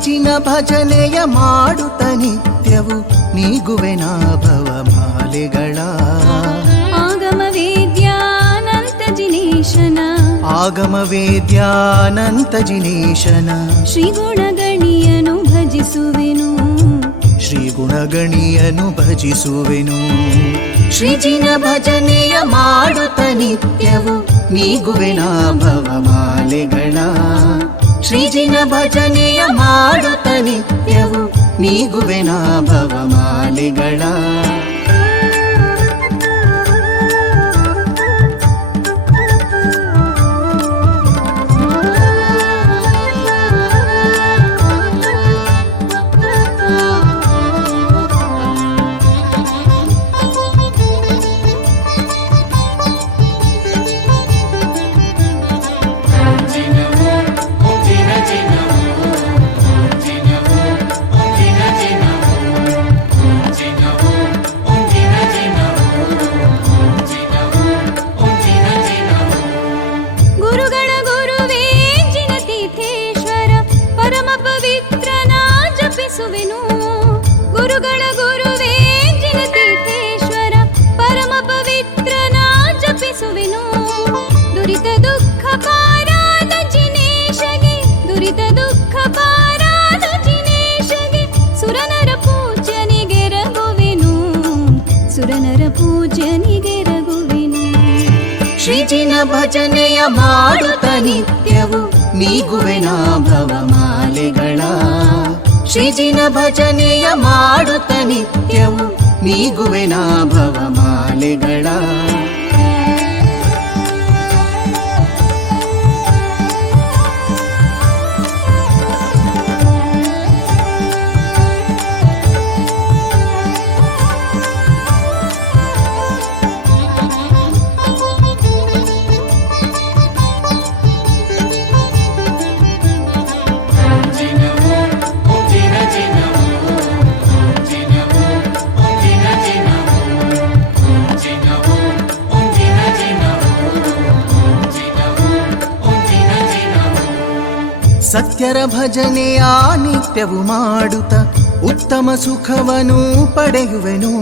ಶ್ರೀಜಿನ ಭಜನೆಯ ಮಾಡುತ್ತ ನಿತ್ಯವು ನೀಗುವೆನ ಭವಮಾಲೆಗಳ ಆಗಮ ವೇದ್ಯಾನಂತ ಜಿನೇಶನ ಆಗಮ ವೇದ್ಯಾನಂತ ಜಿನೇಶನ ಶ್ರೀ ಗುಣಗಣಿಯನು ಭಜಿಸುವೆನು ಶ್ರೀ ಗುಣಗಣಿಯನು ಭಜಿಸುವೆನು ಶ್ರೀಜಿನ ಭಜನೆಯ ಮಾಡುತ್ತ ನಿತ್ಯವು ನೀಗುವೆನ ಭವಮಾಲೆಗಳ ಶ್ರೀಜಿನ ಭಜನೆಯ ಮಾಡುತ್ತ ನಿತ್ಯವು ನೀಗುವೆನ ಭವಮಾಲೆಗಳ ಗುರುಗಳ ಗುರುವೇ ಜಿನತೀರ್ಥೇಶ್ವರ ಪರಮ ಪವಿತ್ರನ ಜಪಿಸುವೆನು ದುರಿತ ದುಃಖ ಪಾರಾದ ಜಿನೇಶಗೆ ದುರಿತ ದುಃಖ ಪಾರಾದ ಜಿನೇಶಗೆ ಸುರನರ ಪೂಜ್ಯನಿಗೆರಗುವೆನು ಸುರನರ ಪೂಜ್ಯನಿಗೆರಗುವೆನು ಶ್ರೀಜಿನ ಭಜನೆಯ ಮಾಡುತ್ತ ನಿತ್ಯವು ನೀಗುವೆನ ಭವಮಾಲೆಗಳ ಶ್ರೀಜಿನ ಭಜನೆಯ ಮಾಡುತ್ತ ನಿತ್ಯವು ನೀಗುವೆನ ಭವಮಾಲೆಗಳ ಸತ್ಯರ ಭಜನೆಯ ನಿತ್ಯವು ಮಾಡುತ್ತ ಉತ್ತಮ ಸುಖವನ್ನು ಪಡೆಯುವೆನು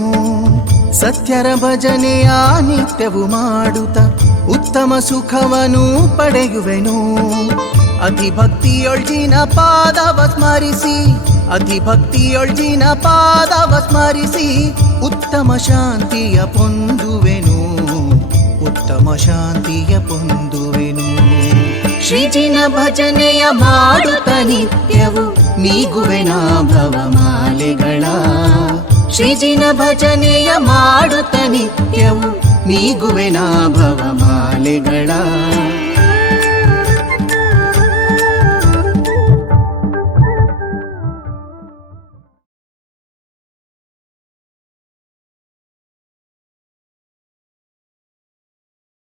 ಸತ್ಯರ ಭಜನೆಯ ನಿತ್ಯವು ಮಾಡುತ್ತ ಉತ್ತಮ ಸುಖವನ್ನು ಪಡೆಯುವೆನು ಅತಿ ಭಕ್ತಿಯೊಳ್ಜಿನ ಪಾದವ ಸ್ಮರಿಸಿ ಅತಿ ಭಕ್ತಿಯೊಳ್ಜಿನ ಪಾದವ ಸ್ಮರಿಸಿ ಉತ್ತಮ ಶಾಂತಿಯ ಪೊಂದುವೆನು ಉತ್ತಮ ಶಾಂತಿಯ ಪೊಂದುವೆನು ಶ್ರೀಜಿನ ಭಜನೆಯ ಮಾಡುತ್ತ ನಿತ್ಯವು ನೀಗುವೆನ ಭವಮಾಲೆಗಳ ಶ್ರೀಜಿನ ಭಜನೆಯ ಮಾಡುತ್ತ ನಿತ್ಯವು ನೀಗುವೆನ ಭವಮಾಲೆಗಳ